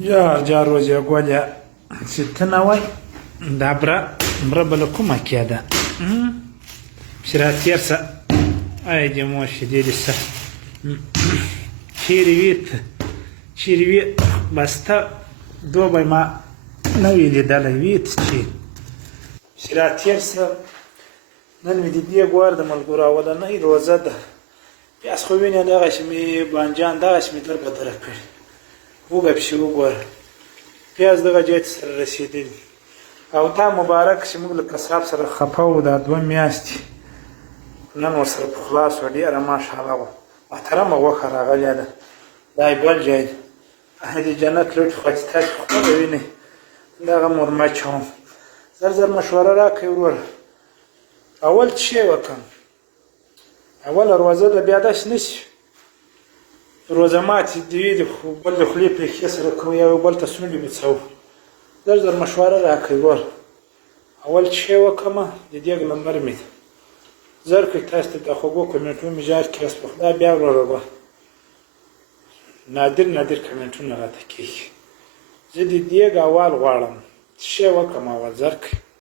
جار جار وجه قولي ستنا وي دابرا مربى لكم كذا شرات يرسى اي جموش دي لسه شيري ويت بستا دوبي ما نوي دي دالي ويت شرات يرسى نن ودي دي غوارد ملغورا ولا ناي روزه ده بياس خو ویني نه غشمي بانجان دا غشمي در بدره کړ وګب شو وګور پیاز دغه جیت سره رسیدل او دا مبارک چې موږ له کساب سره خپاو دا دوه میاشتې نن ورسره په خلاص و ډېره ماشاءالله وه محترمه غوښه راغلې ده دا بل جای اهل جنت لټ خو چې تاسو خپله وینئ دغه مرمچ هم زر زر مشوره راکړئ ورور اول څه شی وکړم اول روزه ده بیا داسې نشي روزه ماتې دوی د بل د خولې پرېښې سره کوو یا یو بل ته څنډې بڅوو زر زر مشوره راکړئ ورور اول څه شی وکړمه د دیګ نمبر مې ده زر کړئ تاسو ته د خوږو کمنټونو مې جار کړي په خدای بیا وروره نادر کمنټونه راته کېږي زه د دیګ اول غواړم څه شی وکړم اول زر کړئ